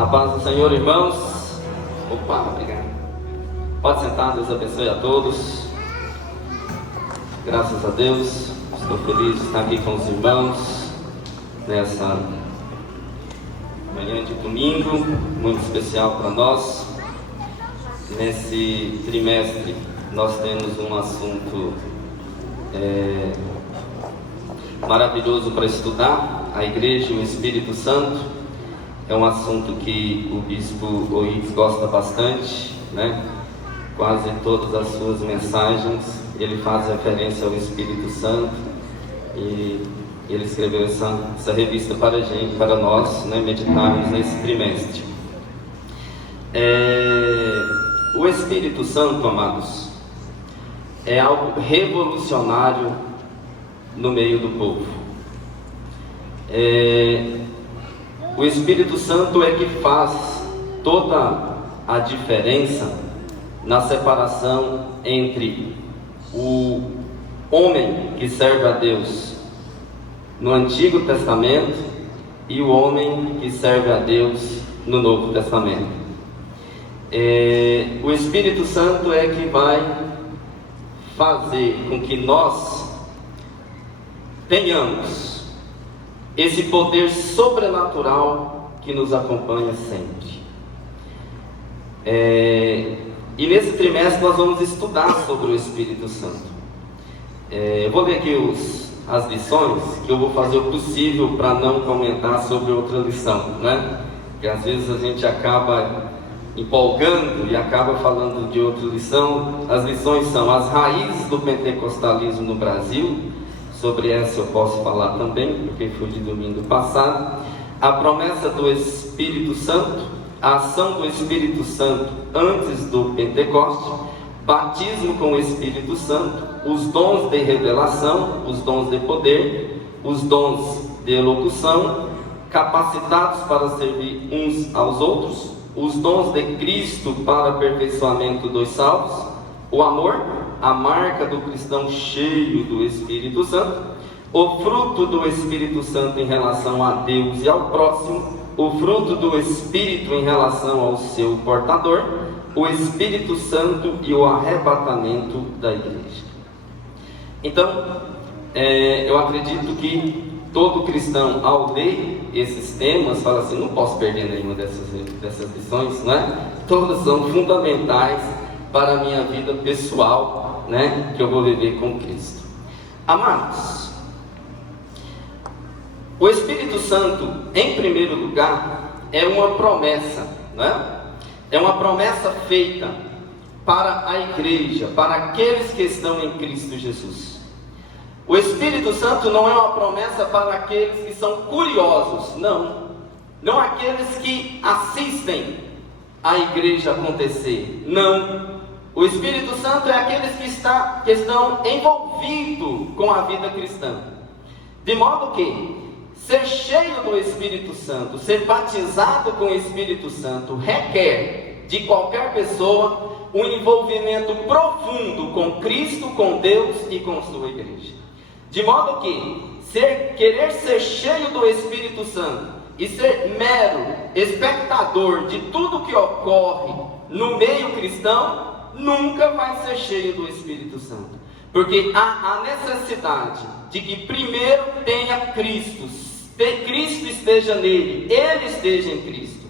A paz do Senhor, irmãos. Opa, obrigado. Pode sentar, Deus abençoe a todos. Graças a Deus, estou feliz de estar aqui com os irmãos nessa manhã de domingo, muito especial para nós. Nesse trimestre, nós temos um assunto maravilhoso para estudar: a Igreja e o Espírito Santo. É um assunto que o bispo Oides gosta bastante, né? Quase todas as suas mensagens ele faz referência ao Espírito Santo, e ele escreveu essa revista para a gente, para nós, né, meditarmos nesse trimestre. O Espírito Santo, amados, é algo revolucionário no meio do povo. O Espírito Santo é que faz toda a diferença na separação entre o homem que serve a Deus no Antigo Testamento e o homem que serve a Deus no Novo Testamento. O Espírito Santo é que vai fazer com que nós tenhamos esse poder sobrenatural que nos acompanha sempre. E nesse trimestre nós vamos estudar sobre o Espírito Santo. Eu vou ler aqui as lições, que eu vou fazer o possível para não comentar sobre outra lição, né? Porque às vezes a gente acaba empolgando e acaba falando de outra lição. As lições são as raízes do pentecostalismo no Brasil. Sobre essa eu posso falar também, porque foi de domingo passado. A promessa do Espírito Santo, a ação do Espírito Santo antes do Pentecoste, batismo com o Espírito Santo, os dons de revelação, os dons de poder, os dons de elocução, capacitados para servir uns aos outros, os dons de Cristo para aperfeiçoamento dos salvos, o amor, a marca do cristão cheio do Espírito Santo, o fruto do Espírito Santo em relação a Deus e ao próximo, o fruto do Espírito em relação ao seu portador, o Espírito Santo e o arrebatamento da igreja. Então, eu acredito que todo cristão, ao ler esses temas, fala assim: não posso perder nenhuma dessas lições, né? Todas são fundamentais para a minha vida pessoal, né, que eu vou viver com Cristo. Amados, o Espírito Santo, em primeiro lugar, é uma promessa, né? É uma promessa feita para a igreja, para aqueles que estão em Cristo Jesus. O Espírito Santo não é uma promessa para aqueles que são curiosos, não aqueles que assistem a igreja acontecer, não. O Espírito Santo é aqueles que estão envolvidos com a vida cristã. De modo que ser cheio do Espírito Santo, ser batizado com o Espírito Santo, requer de qualquer pessoa um envolvimento profundo com Cristo, com Deus e com sua igreja. De modo que querer ser cheio do Espírito Santo e ser mero espectador de tudo que ocorre no meio cristão nunca vai ser cheio do Espírito Santo, porque há a necessidade de que primeiro tenha Cristo esteja nele, ele esteja em Cristo.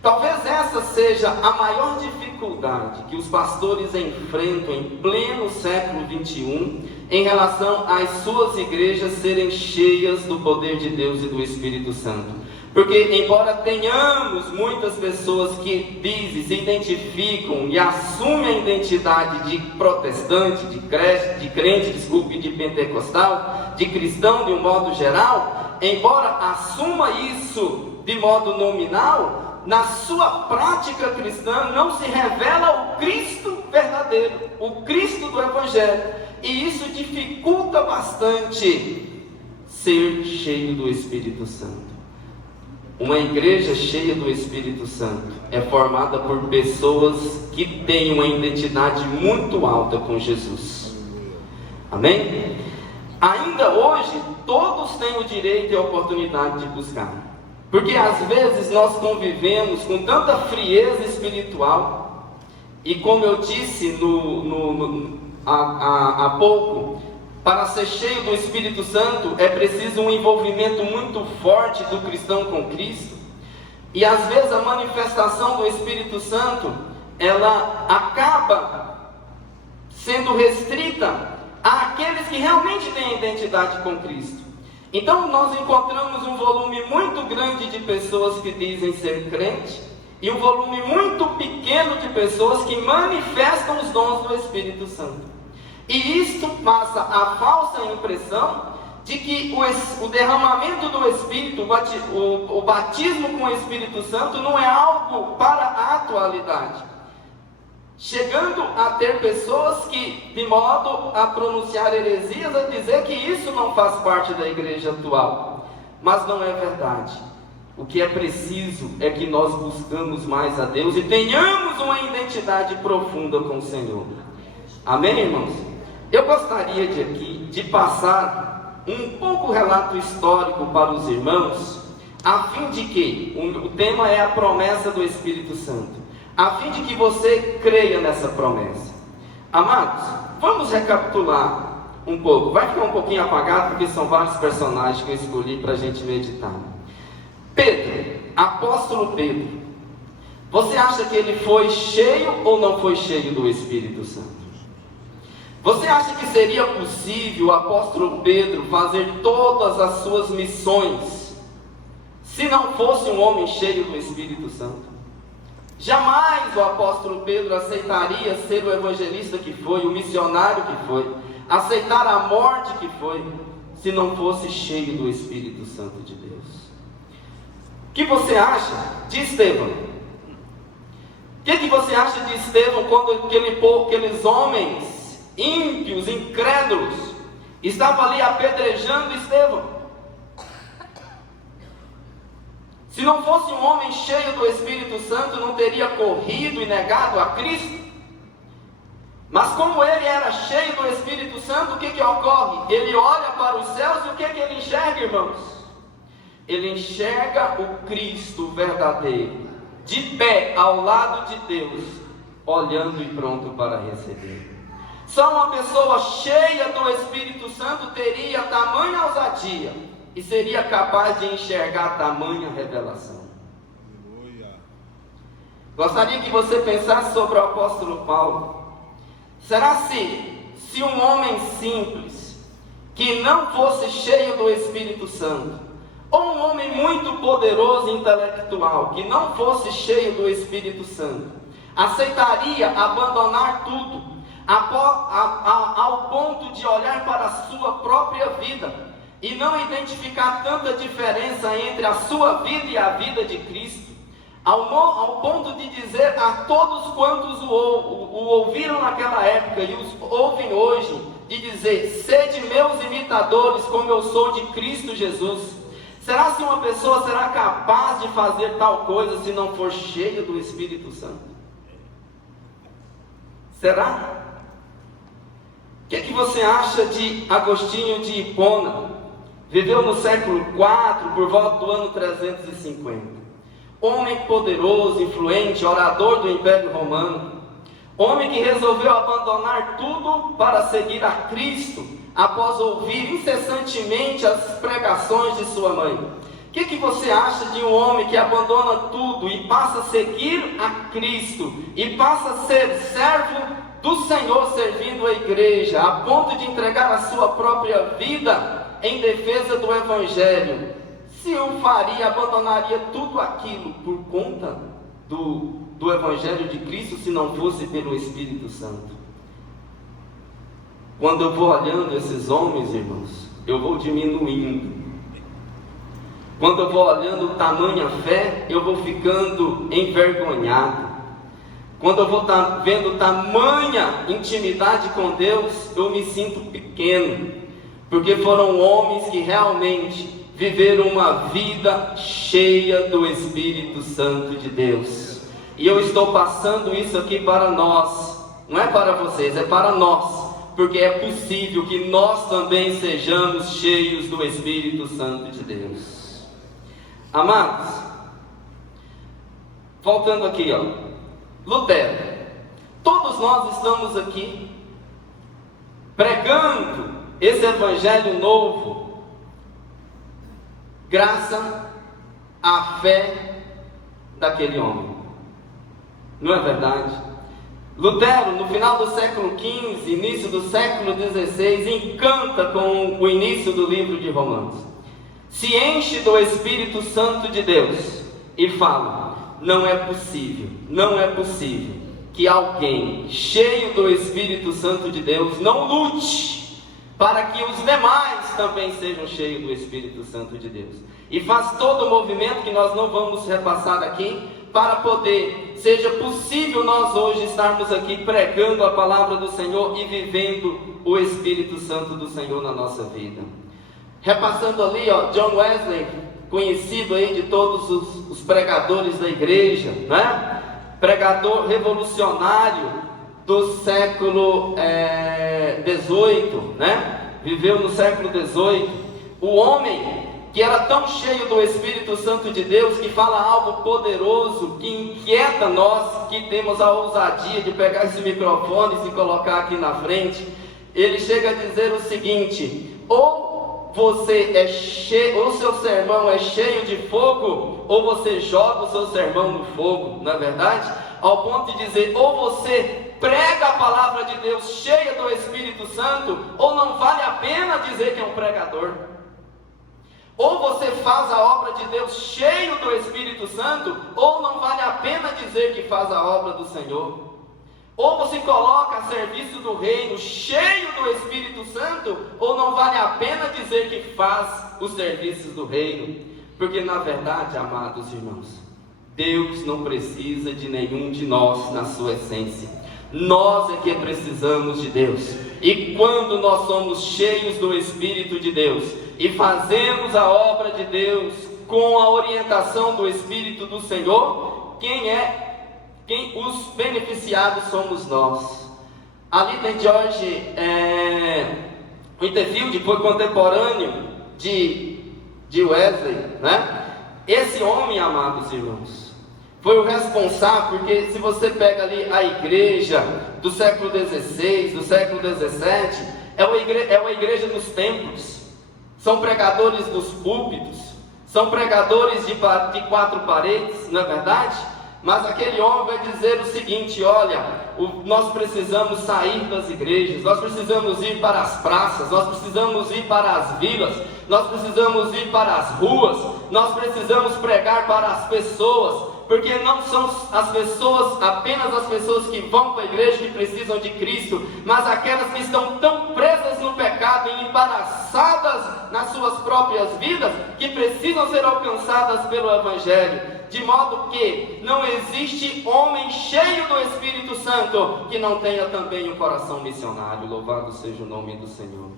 Talvez essa seja a maior dificuldade que os pastores enfrentam em pleno século XXI em relação às suas igrejas serem cheias do poder de Deus e do Espírito Santo. Porque embora tenhamos muitas pessoas que dizem, se identificam e assumem a identidade de protestante, de crente, de pentecostal, de cristão de um modo geral, embora assuma isso de modo nominal, na sua prática cristã não se revela o Cristo verdadeiro, o Cristo do Evangelho, e isso dificulta bastante ser cheio do Espírito Santo. Uma igreja cheia do Espírito Santo é formada por pessoas que têm uma identidade muito alta com Jesus. Amém? Ainda hoje, todos têm o direito e a oportunidade de buscar. Porque às vezes nós convivemos com tanta frieza espiritual, e como eu disse há pouco, para ser cheio do Espírito Santo é preciso um envolvimento muito forte do cristão com Cristo. E às vezes a manifestação do Espírito Santo, ela acaba sendo restrita àqueles que realmente têm identidade com Cristo. Então nós encontramos um volume muito grande de pessoas que dizem ser crente, e um volume muito pequeno de pessoas que manifestam os dons do Espírito Santo. E isto passa a falsa impressão de que o derramamento do Espírito, o batismo com o Espírito Santo não é algo para a atualidade, chegando a ter pessoas que, de modo a pronunciar heresias, a dizer que isso não faz parte da igreja atual. Mas não é verdade. O que é preciso é que nós buscamos mais a Deus e tenhamos uma identidade profunda com o Senhor. Amém, irmãos? Eu gostaria de passar um pouco relato histórico para os irmãos, a fim de que, o tema é a promessa do Espírito Santo, a fim de que você creia nessa promessa. Amados, vamos recapitular um pouco. Vai ficar um pouquinho apagado, porque são vários personagens que eu escolhi para a gente meditar. Pedro, apóstolo Pedro, você acha que ele foi cheio ou não foi cheio do Espírito Santo? Você acha que seria possível o apóstolo Pedro fazer todas as suas missões se não fosse um homem cheio do Espírito Santo? Jamais o apóstolo Pedro aceitaria ser o evangelista que foi, o missionário que foi, aceitar a morte que foi, se não fosse cheio do Espírito Santo de Deus. O que você acha de Estevão? O que você acha de Estevão quando aqueles homens ímpios, incrédulos, estavam ali apedrejando Estevão? Se não fosse um homem cheio do Espírito Santo, não teria corrido e negado a Cristo. Mas como ele era cheio do Espírito Santo, o que ocorre? Ele olha para os céus e o que ele enxerga, irmãos? Ele enxerga o Cristo verdadeiro, de pé ao lado de Deus, olhando e pronto para receber. Só uma pessoa cheia do Espírito Santo teria tamanha ousadia e seria capaz de enxergar tamanha revelação. Gostaria que você pensasse sobre o apóstolo Paulo. Será se um homem simples, que não fosse cheio do Espírito Santo, ou um homem muito poderoso e intelectual, que não fosse cheio do Espírito Santo, aceitaria abandonar tudo, ao ponto de olhar para a sua própria vida e não identificar tanta diferença entre a sua vida e a vida de Cristo, ao ponto de dizer a todos quantos o ouviram naquela época e os ouvem hoje, de dizer: sede meus imitadores como eu sou de Cristo Jesus. Será que uma pessoa será capaz de fazer tal coisa se não for cheia do Espírito Santo? Será? O que você acha de Agostinho de Hipona? Viveu no século IV, por volta do ano 350. Homem poderoso, influente, orador do Império Romano. Homem que resolveu abandonar tudo para seguir a Cristo, após ouvir incessantemente as pregações de sua mãe. O que você acha de um homem que abandona tudo e passa a seguir a Cristo, e passa a ser servo do Senhor, servindo a igreja, a ponto de entregar a sua própria vida em defesa do Evangelho? Se o faria, abandonaria tudo aquilo por conta do Evangelho de Cristo, se não fosse pelo Espírito Santo? Quando eu vou olhando esses homens, irmãos, eu vou diminuindo. Quando eu vou olhando tamanha fé, eu vou ficando envergonhado. Quando eu vou vendo tamanha intimidade com Deus, eu me sinto pequeno, porque foram homens que realmente viveram uma vida cheia do Espírito Santo de Deus. E eu estou passando isso aqui para nós, não é para vocês, é para nós, porque é possível que nós também sejamos cheios do Espírito Santo de Deus. Amados, voltando aqui, Lutero, todos nós estamos aqui pregando esse evangelho novo, graças à fé daquele homem, não é verdade? Lutero, no final do século XV, início do século XVI, encanta com o início do livro de Romanos. Se enche do Espírito Santo de Deus e fala: não é possível que alguém cheio do Espírito Santo de Deus não lute para que os demais também sejam cheios do Espírito Santo de Deus. E faz todo o movimento que nós não vamos repassar aqui, para poder, seja possível nós hoje estarmos aqui pregando a palavra do Senhor e vivendo o Espírito Santo do Senhor na nossa vida. Repassando ali, John Wesley, conhecido aí de todos os pregadores da igreja, né? Pregador revolucionário do século XVIII, né? Viveu no século XVIII. O homem que era tão cheio do Espírito Santo de Deus, que fala algo poderoso, que inquieta nós, que temos a ousadia de pegar esse microfone e se colocar aqui na frente. Ele chega a dizer o seguinte: ou você é cheio, ou seu sermão é cheio de fogo, ou você joga o seu sermão no fogo, não é verdade? Ao ponto de dizer, ou você prega a palavra de Deus cheia do Espírito Santo, ou não vale a pena dizer que é um pregador. Ou você faz a obra de Deus cheio do Espírito Santo, ou não vale a pena dizer que faz a obra do Senhor. Ou você coloca a serviço do reino cheio do Espírito Santo, ou não vale a pena dizer que faz os serviços do reino. Porque na verdade, amados irmãos, Deus não precisa de nenhum de nós na sua essência. Nós é que precisamos de Deus. E quando nós somos cheios do Espírito de Deus e fazemos a obra de Deus com a orientação do Espírito do Senhor, os beneficiados somos nós. Ali tem George Whitefield, que foi contemporâneo de Wesley, né? Esse homem, amados irmãos, foi o responsável, porque se você pega ali a igreja do século XVI, do século XVII, é uma igreja dos templos. São pregadores dos púlpitos, são pregadores de 4 paredes, não é verdade? Mas aquele homem vai dizer o seguinte: olha, nós precisamos sair das igrejas, nós precisamos ir para as praças, nós precisamos ir para as vilas, nós precisamos ir para as ruas, nós precisamos pregar para as pessoas, porque não são apenas as pessoas que vão para a igreja que precisam de Cristo, mas aquelas que estão tão presas no pecado e embaraçadas nas suas próprias vidas, que precisam ser alcançadas pelo Evangelho. De modo que não existe homem cheio do Espírito Santo que não tenha também um coração missionário. Louvado seja o nome do Senhor. O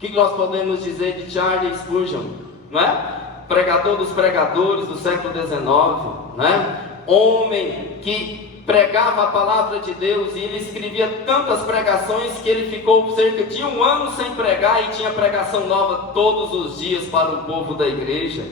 que nós podemos dizer de Charles Spurgeon, não é? Pregador dos pregadores do século XIX, né? Homem que pregava a palavra de Deus, e ele escrevia tantas pregações que ele ficou cerca de 1 ano sem pregar, e tinha pregação nova todos os dias para o povo da igreja,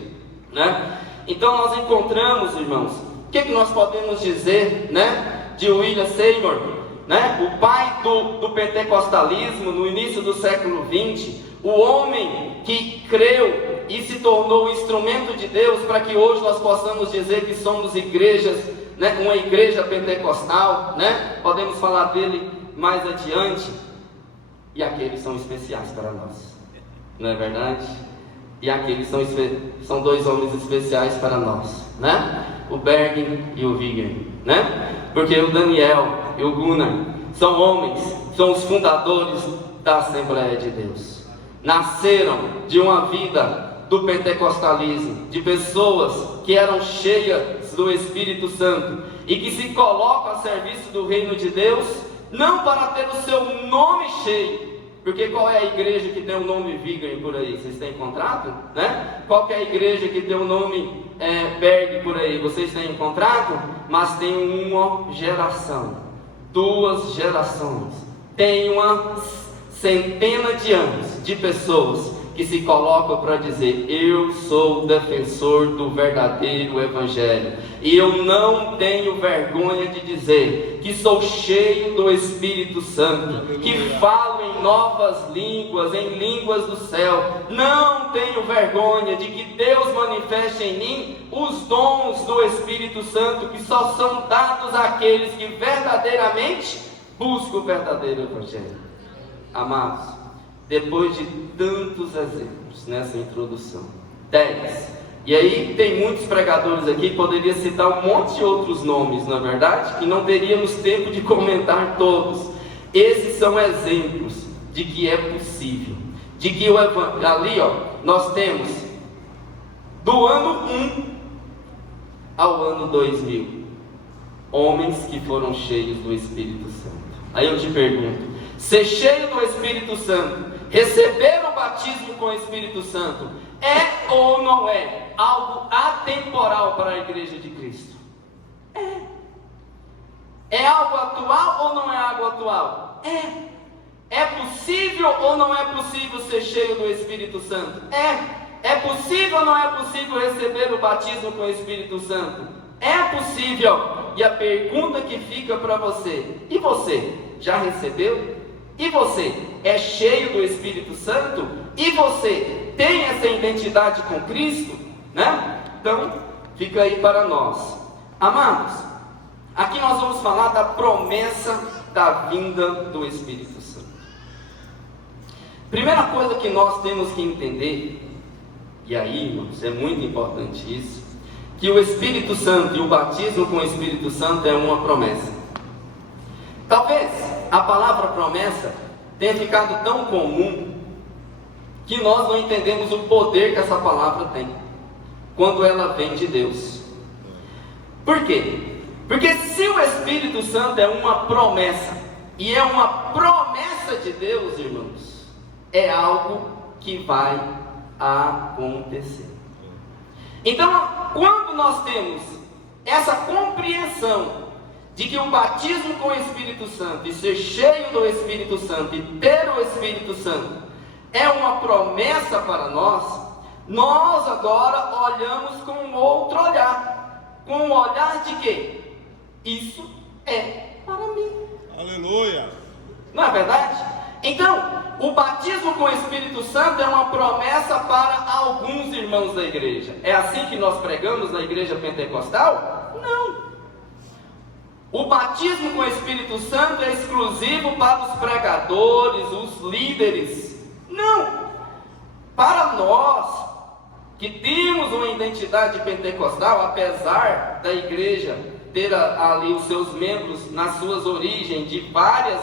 né? Então nós encontramos, irmãos, o que nós podemos dizer, né, de William Seymour, né, o pai do pentecostalismo no início do século XX, o homem que creu e se tornou o instrumento de Deus para que hoje nós possamos dizer que somos igrejas, né, uma igreja pentecostal, né? Podemos falar dele mais adiante. E aqueles são especiais para nós, não é verdade? E aqueles são 2 homens especiais para nós, né? O Berg e o Wigner, né? Porque o Daniel e o Gunnar são homens, são os fundadores da Assembleia de Deus. Nasceram de uma vida do pentecostalismo, de pessoas que eram cheias do Espírito Santo e que se colocam a serviço do reino de Deus, não para ter o seu nome cheio. Porque qual é a igreja que tem o nome Wigner por aí? Vocês têm encontrado? Né? Qual que é a igreja que tem o nome Berg por aí? Vocês têm encontrado? Mas tem uma geração, 2 gerações, tem uma centena de anos de pessoas que que se colocam para dizer: eu sou defensor do verdadeiro Evangelho, e eu não tenho vergonha de dizer que sou cheio do Espírito Santo, que falo em novas línguas, em línguas do céu. Não tenho vergonha de que Deus manifeste em mim os dons do Espírito Santo, que só são dados àqueles que verdadeiramente buscam o verdadeiro Evangelho. Amados, depois de tantos exemplos nessa introdução, 10, e aí tem muitos pregadores aqui, poderia citar um monte de outros nomes, não é verdade? Que não teríamos tempo de comentar todos. Esses são exemplos de que é possível, de que ali nós temos do ano 1 ao ano 2000, homens que foram cheios do Espírito Santo. Aí eu te pergunto, ser cheio do Espírito Santo, receber o batismo com o Espírito Santo, é ou não é algo atemporal para a igreja de Cristo? É. É algo atual ou não é algo atual? É. É possível ou não é possível ser cheio do Espírito Santo? É. É possível ou não é possível receber o batismo com o Espírito Santo? É possível. E a pergunta que fica para você: e você? Já recebeu? E você? É cheio do Espírito Santo? E você tem essa identidade com Cristo? Né? Então, fica aí para nós. Amados, aqui nós vamos falar da promessa da vinda do Espírito Santo. Primeira coisa que nós temos que entender, e aí, irmãos, é muito importante isso, que o Espírito Santo e o batismo com o Espírito Santo é uma promessa. Talvez a palavra promessa tenha ficado tão comum que nós não entendemos o poder que essa palavra tem quando ela vem de Deus. Por quê? Porque se o Espírito Santo é uma promessa, e é uma promessa de Deus, irmãos, é algo que vai acontecer. Então, quando nós temos essa compreensão de que o batismo com o Espírito Santo e ser cheio do Espírito Santo e ter o Espírito Santo é uma promessa para nós, nós agora olhamos com um outro olhar, com um olhar de que isso é para mim. Aleluia! Não é verdade? Então, o batismo com o Espírito Santo é uma promessa para alguns irmãos da igreja. É assim que nós pregamos na igreja pentecostal? Não. O batismo com o Espírito Santo é exclusivo para os pregadores, os líderes. Não. Para nós que temos uma identidade pentecostal, apesar da igreja ter ali os seus membros nas suas origens de várias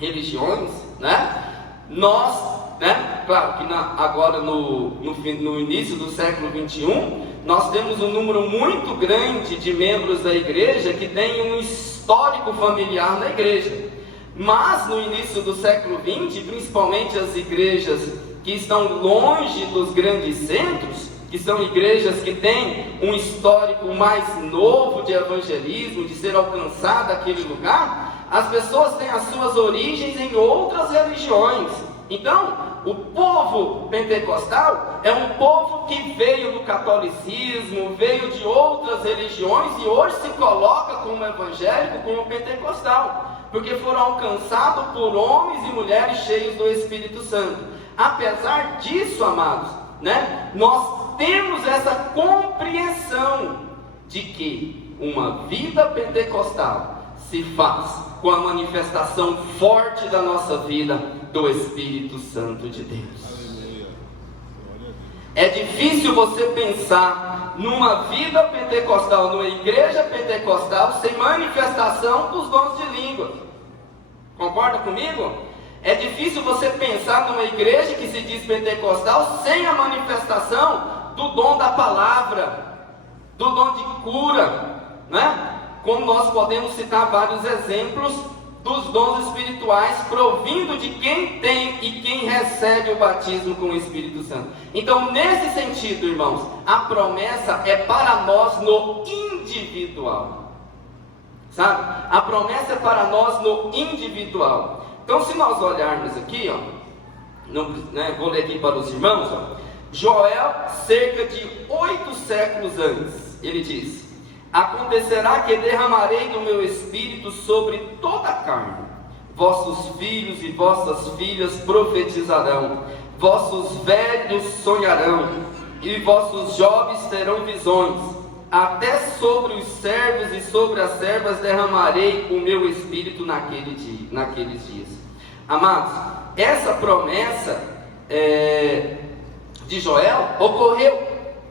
religiões, né? Nós, né? Claro que agora no início do século 21, nós temos um número muito grande de membros da igreja que tem um histórico familiar na igreja. Mas no início do século 20, principalmente as igrejas que estão longe dos grandes centros, que são igrejas que têm um histórico mais novo de evangelismo, de ser alcançado aquele lugar, as pessoas têm as suas origens em outras religiões. Então, o povo pentecostal é um povo que veio do catolicismo, veio de outras religiões e hoje se coloca como evangélico, como pentecostal, porque foram alcançados por homens e mulheres cheios do Espírito Santo. Apesar disso, amados, né, nós temos essa compreensão de que uma vida pentecostal se faz com a manifestação forte da nossa vida do Espírito Santo de Deus. É difícil você pensar numa vida pentecostal, numa igreja pentecostal, sem manifestação dos dons de língua. Concorda comigo? É difícil você pensar numa igreja que se diz pentecostal sem a manifestação do dom da palavra, do dom de cura, né? Como nós podemos citar vários exemplos dos dons espirituais provindo de quem tem e quem recebe o batismo com o Espírito Santo. Então, nesse sentido, irmãos, a promessa é para nós no individual, sabe? A promessa é para nós no individual. Então, se nós olharmos aqui, Não, né, vou ler aqui para os irmãos, ó. Joel, cerca de 8 séculos antes, ele diz: acontecerá que derramarei do meu espírito sobre toda a carne. Vossos filhos e vossas filhas profetizarão, vossos velhos sonharão, e vossos jovens terão visões. Até sobre os servos e sobre as servas derramarei o meu espírito naqueles dias. Amados, essa promessa de Joel ocorreu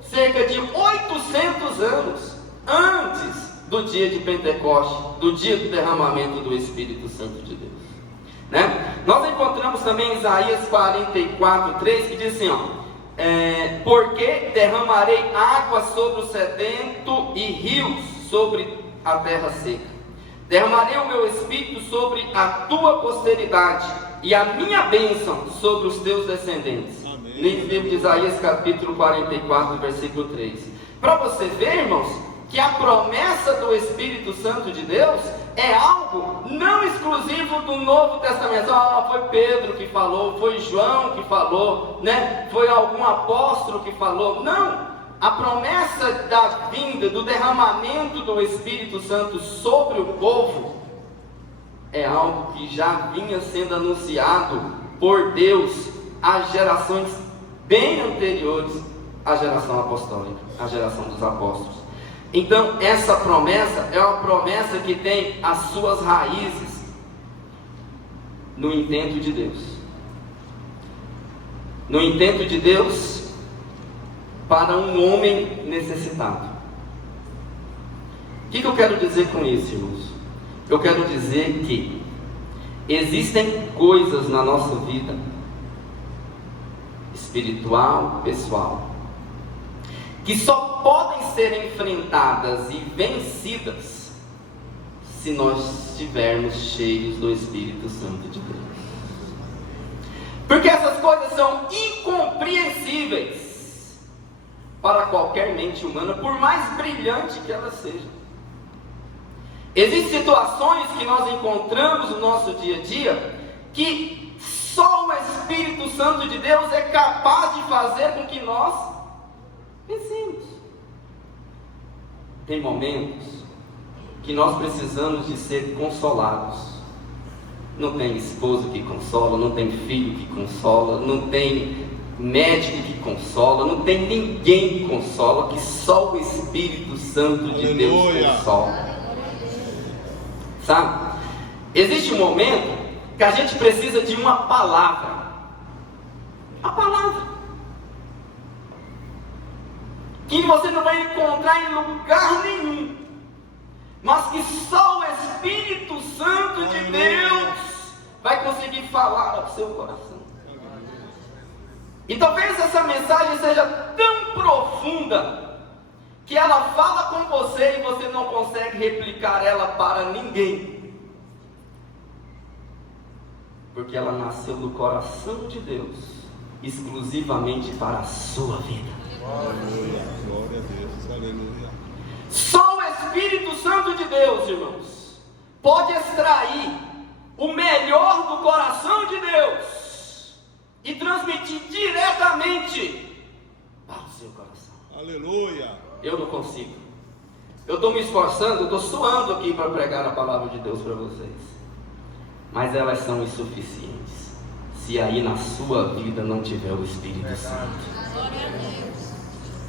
cerca de 800 anos antes do dia de Pentecostes, do dia do derramamento do Espírito Santo de Deus, né? Nós encontramos também em Isaías 44:3, que diz assim, ó: porque derramarei água sobre o sedento e rios sobre a terra seca. Derramarei o meu Espírito sobre a tua posteridade e a minha bênção sobre os teus descendentes. Amém. No livro de Isaías capítulo 44, versículo 3. Para você ver, irmãos, que a promessa do Espírito Santo de Deus é algo não exclusivo do Novo Testamento. Foi Pedro que falou, foi João que falou, né? Foi algum apóstolo que falou. Não! A promessa da vinda, do derramamento do Espírito Santo sobre o povo é algo que já vinha sendo anunciado por Deus às gerações bem anteriores à geração apostólica, à geração dos apóstolos. Então, essa promessa é uma promessa que tem as suas raízes no intento de Deus. No intento de Deus para um homem necessitado. O que eu quero dizer com isso, irmãos? Eu quero dizer que existem coisas na nossa vida espiritual, pessoal, que só podem ser enfrentadas e vencidas se nós estivermos cheios do Espírito Santo de Deus. Porque essas coisas são incompreensíveis para qualquer mente humana, por mais brilhante que ela seja. Existem situações que nós encontramos no nosso dia a dia que só o Espírito Santo de Deus é capaz de fazer com que nós vencemos. Tem momentos que nós precisamos de ser consolados. Não tem esposo que consola, não tem filho que consola, não tem médico que consola, não tem ninguém que consola, que só o Espírito Santo de Deus consola. Sabe? Existe um momento que a gente precisa de uma palavra. A palavra que você não vai encontrar em lugar nenhum, mas que só o Espírito Santo de Deus vai conseguir falar ao seu coração. E talvez essa mensagem seja tão profunda que ela fala com você e você não consegue replicar ela para ninguém, porque ela nasceu do coração de Deus exclusivamente para a sua vida. Aleluia, glória a Deus, aleluia. Só o Espírito Santo de Deus, irmãos, pode extrair o melhor do coração de Deus e transmitir diretamente para o seu coração. Aleluia. Eu não consigo. Eu estou me esforçando, eu estou suando aqui para pregar a palavra de Deus para vocês, mas elas são insuficientes se aí na sua vida não tiver o Espírito Santo.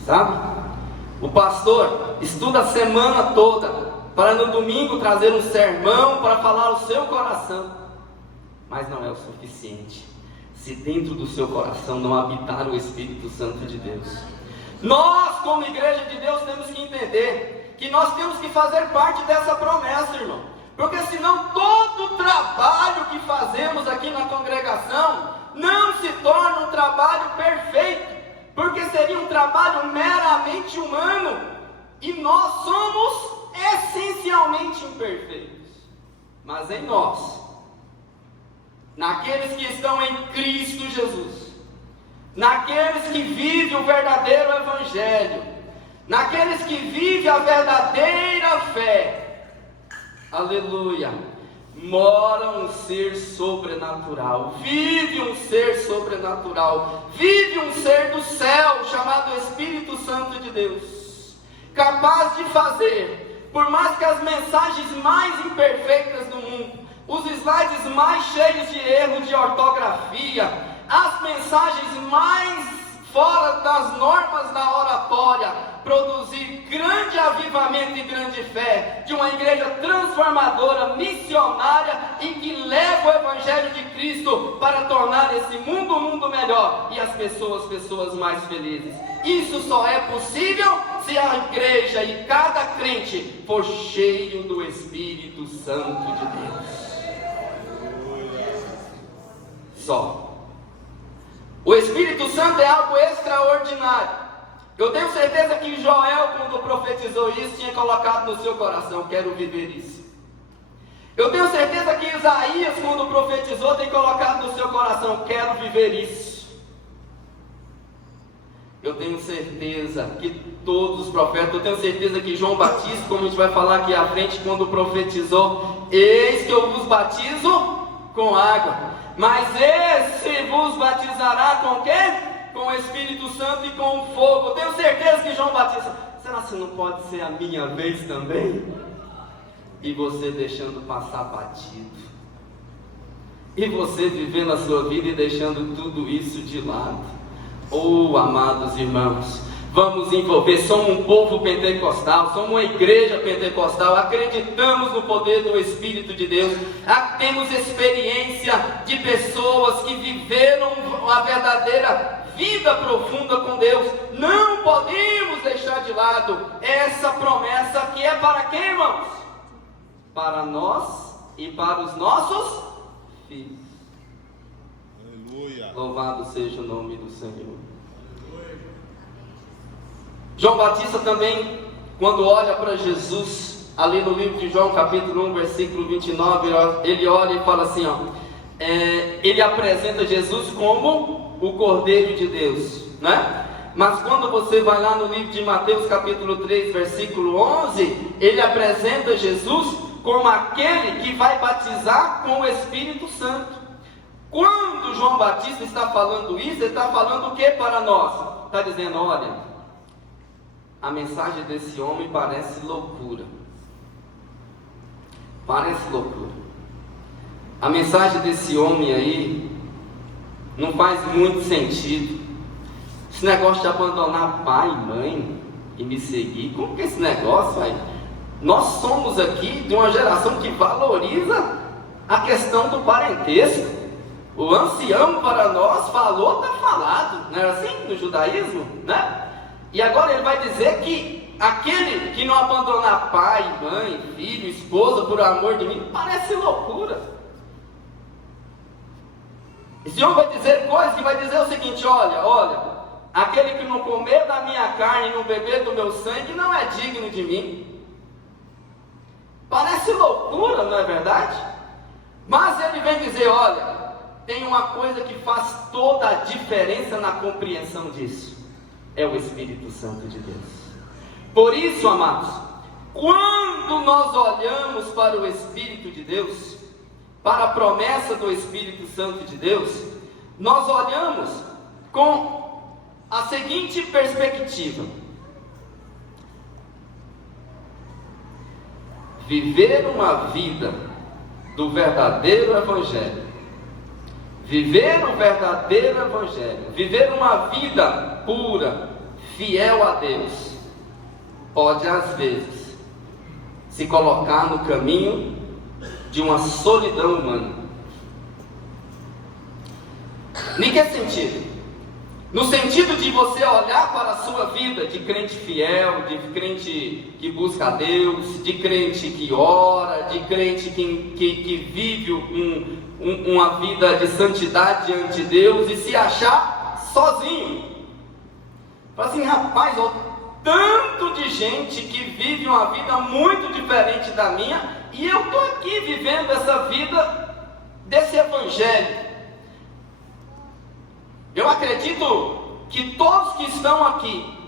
Sabe? O pastor estuda a semana toda para no domingo trazer um sermão para falar ao seu coração, mas não é o suficiente se dentro do seu coração não habitar o Espírito Santo de Deus. Nós, como igreja de Deus, temos que entender que nós temos que fazer parte dessa promessa, irmão, porque senão todo o trabalho que fazemos aqui na congregação não se torna um trabalho perfeito, porque seria um trabalho meramente humano, e nós somos essencialmente imperfeitos. Mas em nós, naqueles que estão em Cristo Jesus, naqueles que vivem o verdadeiro Evangelho, naqueles que vivem a verdadeira fé, aleluia, mora um ser sobrenatural, vive um ser sobrenatural, vive um ser do céu, chamado Espírito Santo de Deus, capaz de fazer, por mais que as mensagens mais imperfeitas do mundo, os slides mais cheios de erros de ortografia, as mensagens mais fora das normas da oratória, produzir grande avivamento e grande fé, de uma igreja transformadora, missionária, e que leva o Evangelho de Cristo para tornar esse mundo um mundo melhor, e as pessoas mais felizes. Isso só é possível se a igreja e cada crente for cheio do Espírito Santo de Deus. Só. O Espírito Santo é algo extraordinário. Eu tenho certeza que Joel, quando profetizou isso, tinha colocado no seu coração: quero viver isso. Eu tenho certeza que Isaías, quando profetizou, tem colocado no seu coração: quero viver isso. Eu tenho certeza que todos os profetas, eu tenho certeza que João Batista, como a gente vai falar aqui à frente, quando profetizou: eis que eu vos batizo com água, mas esse vos batizará com o quê? Com o Espírito Santo e com o fogo. Eu tenho certeza que João Batista: será que não pode ser a minha vez também? E você deixando passar batido, e você vivendo a sua vida e deixando tudo isso de lado. Oh, amados irmãos, vamos envolver. Somos um povo pentecostal, somos uma igreja pentecostal, acreditamos no poder do Espírito de Deus, temos experiência de pessoas que viveram a verdadeira vida profunda com Deus. Não podemos deixar de lado essa promessa, que é para quem, irmãos? Para nós e para os nossos filhos. Aleluia. Louvado seja o nome do Senhor. João Batista também, quando olha para Jesus, ali no livro de João, capítulo 1, versículo 29, ele olha e fala assim, ele apresenta Jesus como o Cordeiro de Deus, né? Mas quando você vai lá no livro de Mateus, capítulo 3, versículo 11, ele apresenta Jesus como aquele que vai batizar com o Espírito Santo. Quando João Batista está falando isso, ele está falando o que para nós? Está dizendo: olha, a mensagem desse homem parece loucura. Parece loucura. A mensagem desse homem aí não faz muito sentido. Esse negócio de abandonar pai e mãe e me seguir, como que é esse negócio, velho? Nós somos aqui de uma geração que valoriza a questão do parentesco. O ancião para nós falou, está falado. Não era assim no judaísmo, né? E agora ele vai dizer que aquele que não abandonar pai, mãe, filho, esposa por amor de mim, parece loucura. Esse homem vai dizer coisas que vai dizer o seguinte: olha, aquele que não comer da minha carne e não beber do meu sangue não é digno de mim. Parece loucura, não é verdade? Mas ele vem dizer: olha, tem uma coisa que faz toda a diferença na compreensão disso. É o Espírito Santo de Deus. Por isso, amados, quando nós olhamos para o Espírito de Deus, para a promessa do Espírito Santo de Deus, nós olhamos com a seguinte perspectiva: viver uma vida do verdadeiro Evangelho, viver o verdadeiro Evangelho, viver uma vida pura, fiel a Deus, pode às vezes se colocar no caminho de uma solidão humana. Em que sentido? No sentido de você olhar para a sua vida de crente fiel, de crente que busca a Deus, de crente que ora, de crente que vive uma vida de santidade diante de Deus, e se achar sozinho. Fala assim: rapaz, ó, tanto de gente que vive uma vida muito diferente da minha, e eu estou aqui vivendo essa vida desse Evangelho. Eu acredito que todos que estão aqui,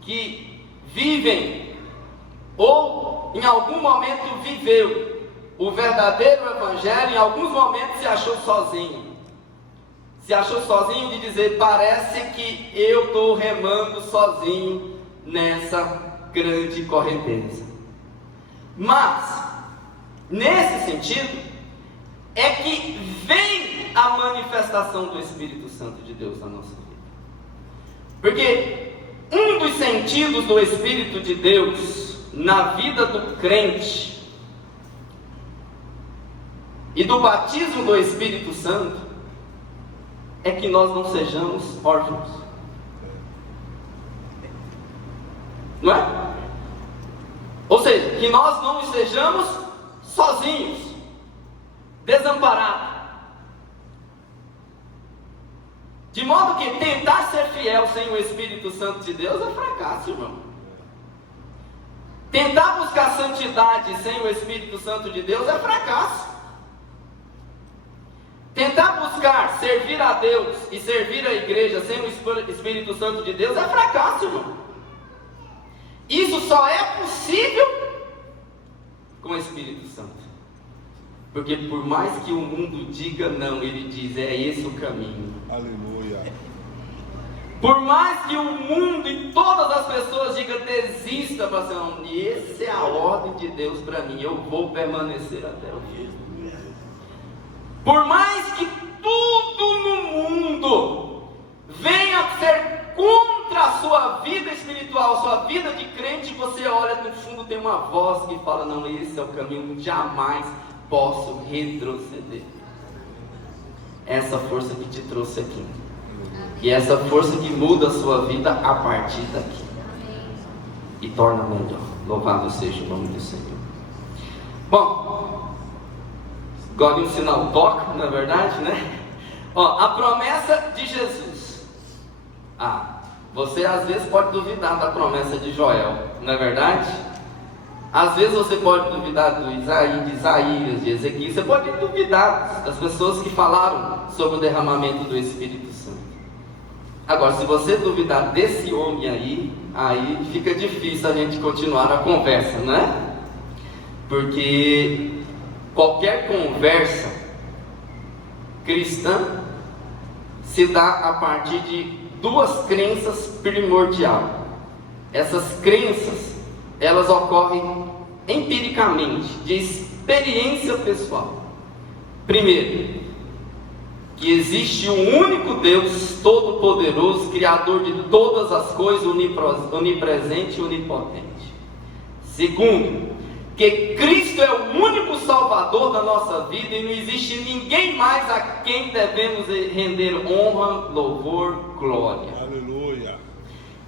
que vivem, ou em algum momento viveu, o verdadeiro evangelho, em alguns momentos se achou sozinho. Se achou sozinho de dizer, parece que eu estou remando sozinho nessa grande correnteza. Mas, nesse sentido, é que vem a manifestação do Espírito Santo de Deus na nossa vida. Porque um dos sentidos do Espírito de Deus na vida do crente e do batismo do Espírito Santo é que nós não sejamos órfãos. Não é? Ou seja, que nós não estejamos sozinhos, desamparados. De modo que tentar ser fiel sem o Espírito Santo de Deus é fracasso, irmão. Tentar buscar santidade sem o Espírito Santo de Deus é fracasso. Tentar buscar servir a Deus e servir a igreja sem o Espírito Santo de Deus é fracasso, irmão. Isso só é possível com o Espírito Santo. Porque por mais que o mundo diga não, ele diz, é esse o caminho. Aleluia. Por mais que o mundo e todas as pessoas digam, desista, pastor, e essa é a ordem de Deus para mim, eu vou permanecer até o fim. Por mais que tudo no mundo venha ser contra a sua vida espiritual, sua vida de crente, você olha no fundo, tem uma voz que fala, não, esse é o caminho, jamais posso retroceder. Essa força que te trouxe aqui, e essa força que muda a sua vida a partir daqui, e torna melhor. Louvado seja o nome do Senhor. Bom, agora ensinar o toque, na verdade, né? Ó, a promessa de Jesus. Você às vezes pode duvidar da promessa de Joel, não é verdade? Às vezes você pode duvidar de Isaías, de Ezequiel. Você pode duvidar das pessoas que falaram sobre o derramamento do Espírito Santo. Agora, se você duvidar desse homem aí fica difícil a gente continuar a conversa, né? Porque qualquer conversa cristã se dá a partir de duas crenças primordiais. Essas crenças, elas ocorrem empiricamente, de experiência pessoal. Primeiro, que existe um único Deus todo-poderoso, Criador de todas as coisas, onipresente e onipotente. Segundo, que Cristo é o único Salvador da nossa vida e não existe ninguém mais a quem devemos render honra, louvor, glória. Aleluia.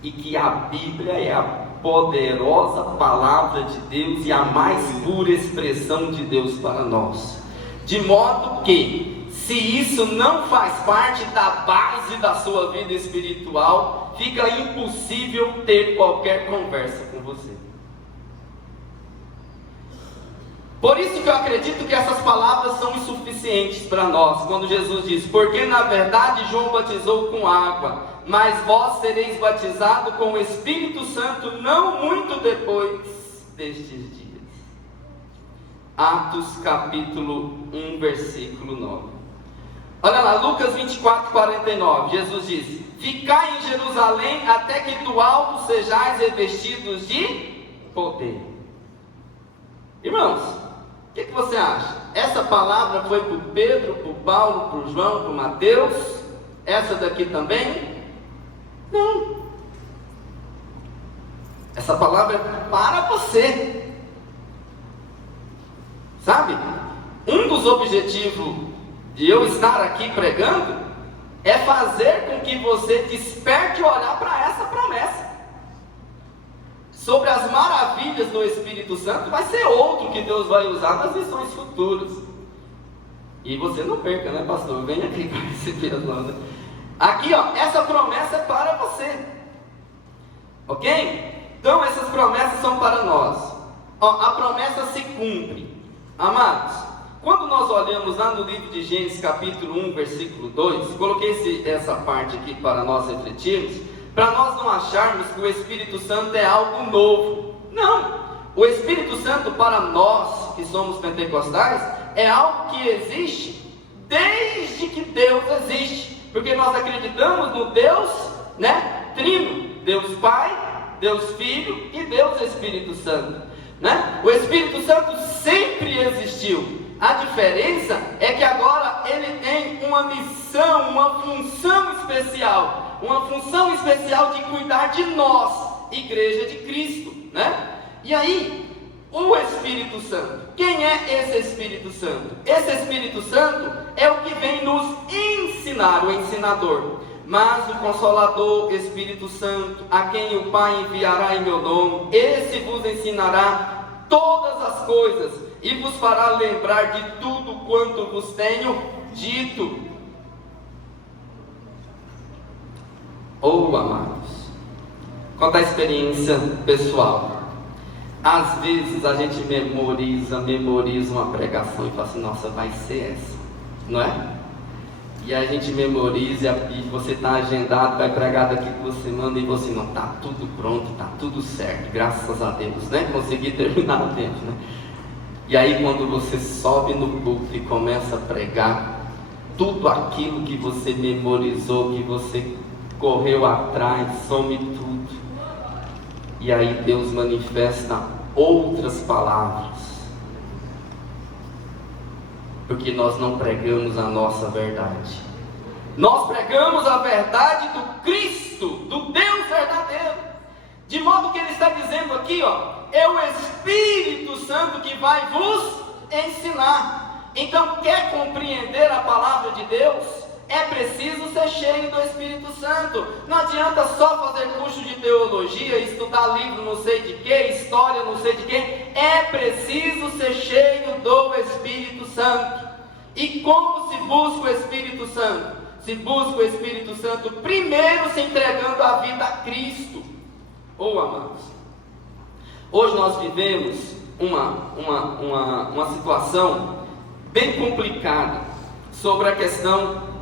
E que a Bíblia é a poderosa palavra de Deus e a mais pura expressão de Deus para nós. De modo que, se isso não faz parte da base da sua vida espiritual, fica impossível ter qualquer conversa com você. Por isso que eu acredito que essas palavras são insuficientes para nós, quando Jesus diz, porque na verdade João batizou com água, mas vós sereis batizados com o Espírito Santo não muito depois destes dias. Atos capítulo 1, versículo 9. Olha lá, Lucas 24, 49, Jesus diz, ficai em Jerusalém até que do alto sejais revestidos de poder. Irmãos, o que você acha? Essa palavra foi para o Pedro, para o Paulo, para o João, para o Mateus? Essa daqui também? Não. Essa palavra é para você. Sabe? Um dos objetivos de eu estar aqui pregando é fazer com que você desperte o olhar para essa promessa. Sobre as maravilhas do Espírito Santo, vai ser outro que Deus vai usar nas lições futuras. E você não perca, né, pastor? Vem aqui para receber as mãos. Aqui, ó, essa promessa é para você. Ok? Então, essas promessas são para nós. Ó, a promessa se cumpre. Amados, quando nós olhamos lá no livro de Gênesis, capítulo 1, versículo 2, coloquei essa parte aqui para nós refletirmos, para nós não acharmos que o Espírito Santo é algo novo. Não! O Espírito Santo para nós que somos pentecostais, é algo que existe desde que Deus existe, porque nós acreditamos no Deus, né, Trino, Deus Pai, Deus Filho e Deus Espírito Santo, né? O Espírito Santo sempre existiu. A diferença é que agora ele tem uma missão, uma função especial de cuidar de nós, Igreja de Cristo, né? E aí, o Espírito Santo, quem é esse Espírito Santo? Esse Espírito Santo é o que vem nos ensinar, o ensinador. Mas o Consolador, Espírito Santo, a quem o Pai enviará em meu nome, esse vos ensinará todas as coisas e vos fará lembrar de tudo quanto vos tenho dito. Amados, quanto à experiência pessoal, às vezes a gente memoriza uma pregação e fala assim, nossa, vai ser essa, não é? E a gente memoriza e você está agendado, vai pregar daqui 2 semanas e você não, está tudo pronto, está tudo certo, graças a Deus, né? Consegui terminar o tempo, né? E aí quando você sobe no púlpito e começa a pregar, tudo aquilo que você memorizou, que você correu atrás, some tudo. E aí Deus manifesta outras palavras. Porque nós não pregamos a nossa verdade. Nós pregamos a verdade do Cristo, do Deus verdadeiro. De modo que ele está dizendo aqui, é o Espírito Santo que vai vos ensinar. Então, quer compreender a palavra de Deus? É preciso ser cheio do Espírito Santo. Não adianta só fazer curso de teologia, estudar livro não sei de que, história não sei de que. É preciso ser cheio do Espírito Santo. E como se busca o Espírito Santo? Se busca o Espírito Santo primeiro se entregando a vida a Cristo. Amados, hoje nós vivemos uma situação bem complicada sobre a questão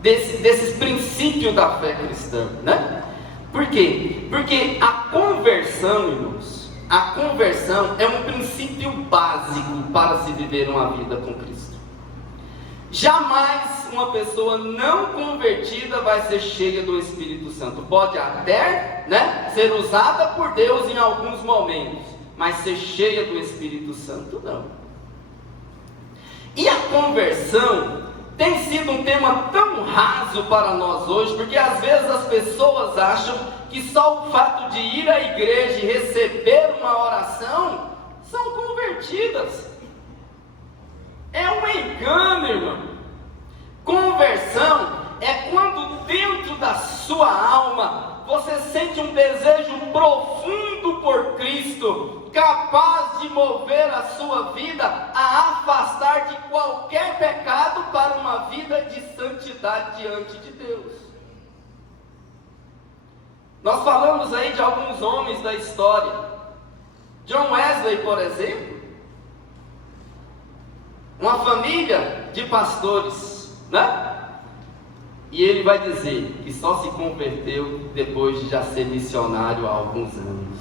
desses princípios da fé cristã, né? Por quê? Porque a conversão, irmãos, a conversão é um princípio básico para se viver uma vida com Cristo. Jamais uma pessoa não convertida vai ser cheia do Espírito Santo. Pode até, né, ser usada por Deus em alguns momentos, mas ser cheia do Espírito Santo não. E a conversão tem sido um tema tão raso para nós hoje, porque às vezes as pessoas acham que só o fato de ir à igreja e receber uma oração são convertidas. É um engano, irmão. Conversão é quando dentro da sua alma você sente um desejo profundo por Cristo, capaz de mover a sua vida a afastar de qualquer pecado para uma vida de santidade diante de Deus. Nós falamos aí de alguns homens da história. John Wesley, por exemplo, uma família de pastores, né? E ele vai dizer que só se converteu depois de já ser missionário há alguns anos.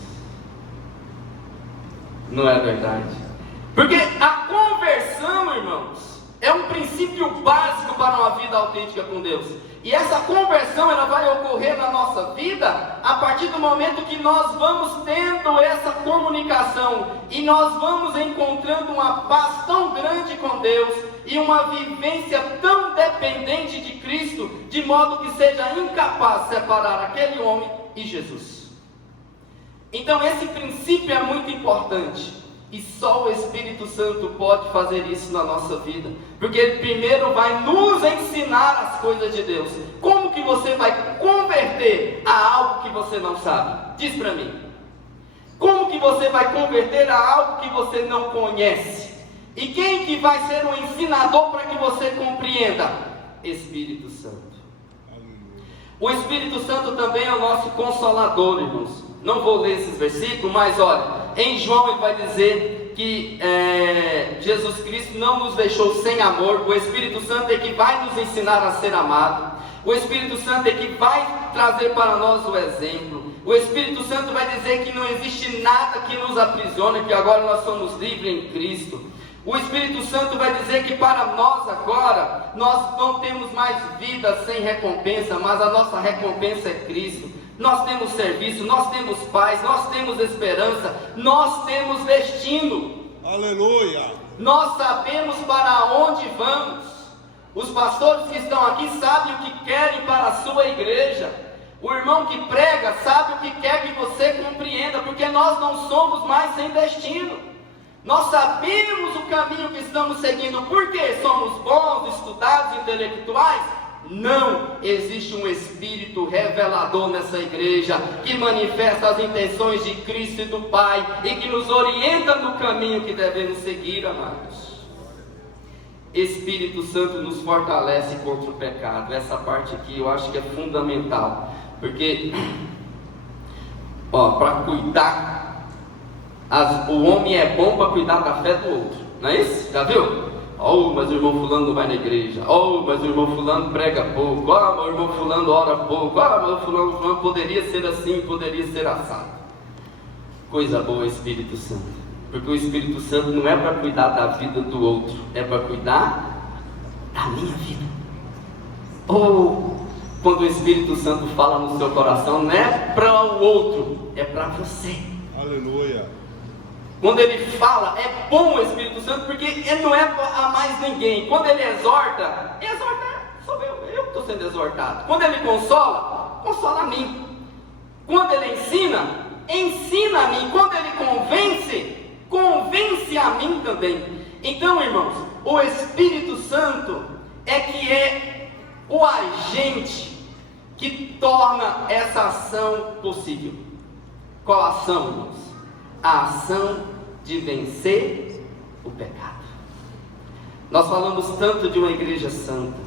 Não é verdade? Porque a conversão, irmãos, é um princípio básico para uma vida autêntica com Deus. E essa conversão, ela vai ocorrer na nossa vida a partir do momento que nós vamos tendo essa comunicação e nós vamos encontrando uma paz tão grande com Deus e uma vivência tão dependente de Cristo, de modo que seja incapaz de separar aquele homem e Jesus. Então esse princípio é muito importante. E só o Espírito Santo pode fazer isso na nossa vida, porque ele primeiro vai nos ensinar as coisas de Deus. Como que você vai converter a algo que você não sabe? Diz para mim. Como que você vai converter a algo que você não conhece? E quem que vai ser o ensinador para que você compreenda? Espírito Santo. O Espírito Santo também é o nosso consolador, irmãos. Não vou ler esses versículos, mas olha, em João ele vai dizer que Jesus Cristo não nos deixou sem amor. O Espírito Santo é que vai nos ensinar a ser amado. O Espírito Santo é que vai trazer para nós o exemplo. O Espírito Santo vai dizer que não existe nada que nos aprisione, que agora nós somos livres em Cristo. O Espírito Santo vai dizer que para nós agora, nós não temos mais vida sem recompensa, mas a nossa recompensa é Cristo. Nós temos serviço, nós temos paz, nós temos esperança, nós temos destino. Aleluia. Nós sabemos para onde vamos. Os pastores que estão aqui sabem o que querem para a sua igreja. O irmão que prega sabe o que quer que você compreenda, porque nós não somos mais sem destino. Nós sabemos o caminho que estamos seguindo. Por quê? Somos bons, estudados, intelectuais? Não, existe um Espírito revelador nessa igreja, que manifesta as intenções de Cristo e do Pai, e que nos orienta no caminho que devemos seguir, amados. Espírito Santo nos fortalece contra o pecado. Essa parte aqui eu acho que é fundamental, porque para cuidar, o homem é bom para cuidar da fé do outro, não é isso? Já viu? Mas o irmão fulano não vai na igreja. Mas o irmão fulano prega pouco. Mas o irmão fulano ora pouco. Mas o fulano poderia ser assim, poderia ser assado. Coisa boa, Espírito Santo. Porque o Espírito Santo não é para cuidar da vida do outro, é para cuidar da minha vida. Quando o Espírito Santo fala no seu coração, não é para o outro, é para você. Aleluia. Quando ele fala, é bom o Espírito Santo, porque ele não é a mais ninguém. Quando ele exorta, sou eu que estou sendo exortado. Quando ele consola a mim. Quando ele ensina a mim. Quando ele convence a mim também. Então, irmãos, o Espírito Santo é o agente que torna essa ação possível. Qual ação, irmãos? A ação de vencer o pecado. Nós falamos tanto de uma igreja santa,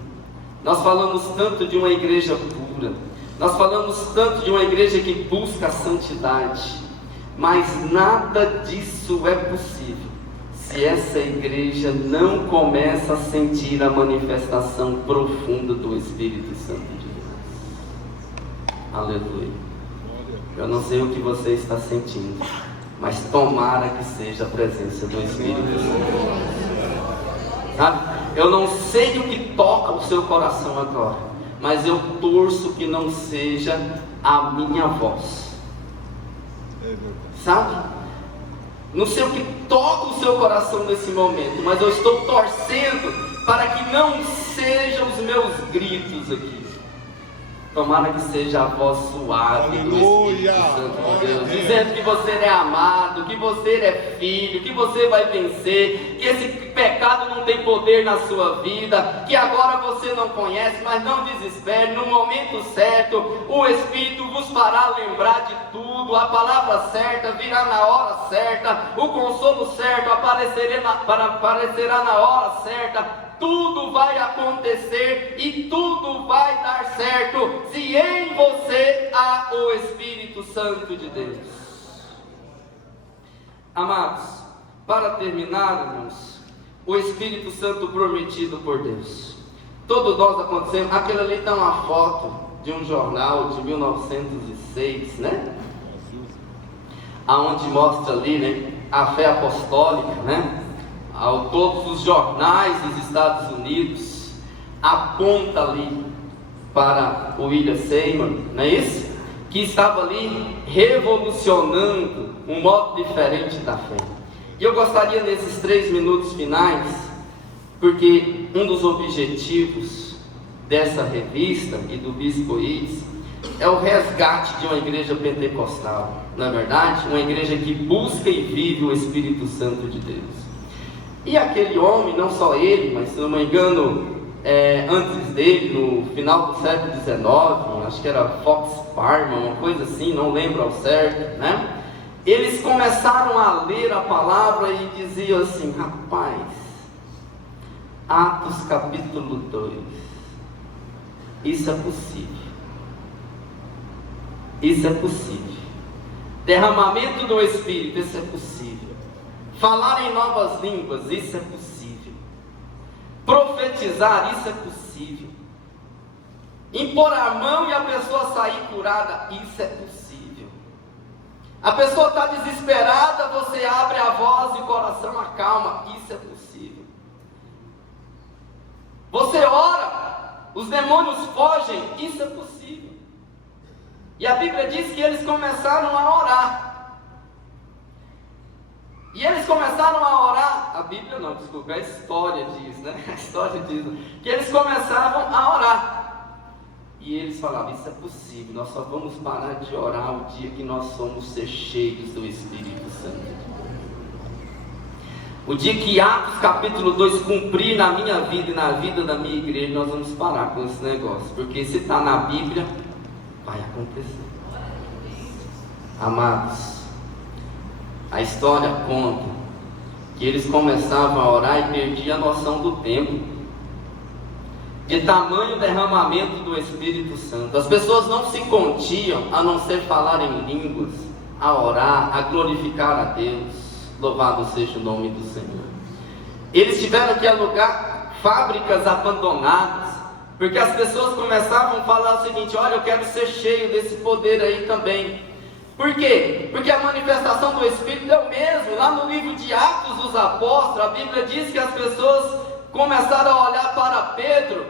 nós falamos tanto de uma igreja pura, nós falamos tanto de uma igreja que busca a santidade, mas nada disso é possível se essa igreja não começa a sentir a manifestação profunda do Espírito Santo de Deus. Aleluia. Eu não sei o que você está sentindo, mas tomara que seja a presença do Espírito Santo. Sabe? Eu não sei o que toca o seu coração agora, mas eu torço que não seja a minha voz. Sabe? Não sei o que toca o seu coração nesse momento, mas eu estou torcendo para que não sejam os meus gritos aqui. Tomara que seja a voz suave do Espírito Santo de Deus, dizendo que você é amado, que você é filho, que você vai vencer, que esse pecado não tem poder na sua vida, que agora você não conhece, mas não desespere, no momento certo, o Espírito vos fará lembrar de tudo, a palavra certa virá na hora certa, o consolo certo aparecerá na hora certa. Tudo vai acontecer e tudo vai dar certo se em você há o Espírito Santo de Deus. Amados, para terminar, irmãos, o Espírito Santo prometido por Deus. Todos nós acontecemos. Aquilo ali está uma foto de um jornal de 1906, né? Aonde mostra ali, né, a fé apostólica, né? Todos os jornais dos Estados Unidos apontam ali para o William Seymour, não é isso? Que estava ali revolucionando um modo diferente da fé. E eu gostaria nesses 3 minutos finais, porque um dos objetivos dessa revista e do Bispo Ives é o resgate de uma igreja pentecostal, não é verdade? Uma igreja que busca e vive o Espírito Santo de Deus. E aquele homem, não só ele, mas se não me engano, antes dele, no final do século XIX, acho que era Fox Parham, uma coisa assim, não lembro ao certo, né? Eles começaram a ler a palavra e diziam assim: rapaz, Atos capítulo 2, isso é possível. Isso é possível. Derramamento do Espírito, isso é possível. Falar em novas línguas, isso é possível. Profetizar, isso é possível. Impor a mão e a pessoa sair curada, isso é possível. A pessoa está desesperada, você abre a voz e o coração acalma. Isso é possível. Você ora, os demônios fogem. Isso é possível. E a Bíblia diz que eles começaram a orar. E eles começaram a orar. A Bíblia não, desculpa, a história diz, né? A história diz que eles começavam a orar. E eles falavam, isso é possível, nós só vamos parar de orar o dia que nós somos ser cheios do Espírito Santo. O dia que Atos capítulo 2 cumprir na minha vida e na vida da minha igreja, nós vamos parar com esse negócio. Porque se está na Bíblia, vai acontecer. Amados, a história conta que eles começavam a orar e perdiam a noção do tempo. De tamanho derramamento do Espírito Santo. As pessoas não se continham a não ser falar em línguas, a orar, a glorificar a Deus. Louvado seja o nome do Senhor. Eles tiveram que alugar fábricas abandonadas, porque as pessoas começavam a falar o seguinte: olha, eu quero ser cheio desse poder aí também. Por quê? Porque a manifestação do Espírito é o mesmo. Lá no livro de Atos dos Apóstolos, a Bíblia diz que as pessoas começaram a olhar para Pedro,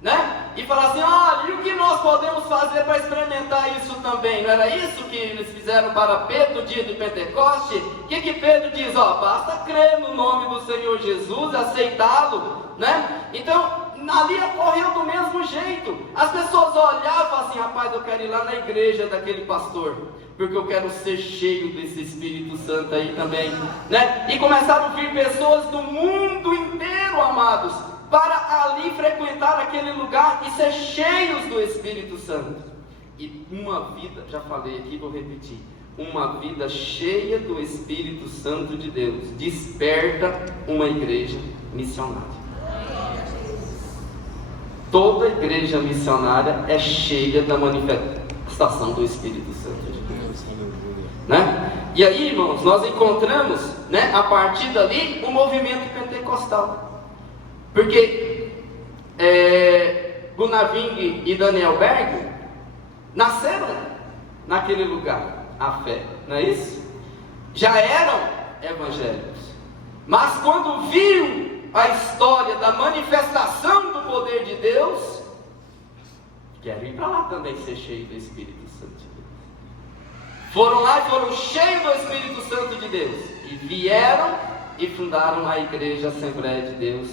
né? E falar assim: olha, e o que nós podemos fazer para experimentar isso também? Não era isso que eles fizeram para Pedro no dia de Pentecoste? O que Pedro diz? Ó, basta crer no nome do Senhor Jesus, aceitá-lo, né? Então, ali ocorreu do mesmo jeito. As pessoas olhavam e falavam assim: rapaz, eu quero ir lá na igreja daquele pastor, porque eu quero ser cheio desse Espírito Santo aí também, né? E começaram a vir pessoas do mundo inteiro, amados, para ali frequentar aquele lugar e ser cheios do Espírito Santo. E uma vida, já falei aqui, vou repetir, uma vida cheia do Espírito Santo de Deus desperta uma igreja missionária. Toda igreja missionária é cheia da manifestação do Espírito Santo de Deus, né? E aí, irmãos, nós encontramos, né, a partir dali, o movimento pentecostal. Porque Gunnar Ving e Daniel Berg nasceram naquele lugar, a fé, não é isso? Já eram evangélicos, mas quando viram a história da manifestação do poder de Deus, quero ir para lá também ser cheio do Espírito Santo de Deus. Foram lá e foram cheios do Espírito Santo de Deus, e vieram e fundaram a Igreja Assembleia de Deus,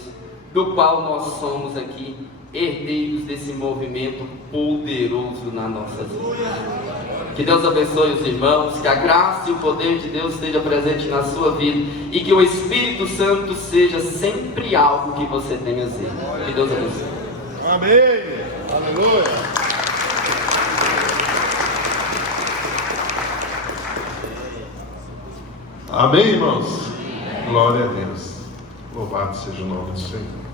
do qual nós somos aqui herdeiros desse movimento poderoso na nossa vida. Que Deus abençoe os irmãos, que a graça e o poder de Deus esteja presente na sua vida, e que o Espírito Santo seja sempre algo que você tenha sido. Que Deus abençoe. Amém. Aleluia. Amém, irmãos? Glória a Deus. Louvado seja o nome do Senhor.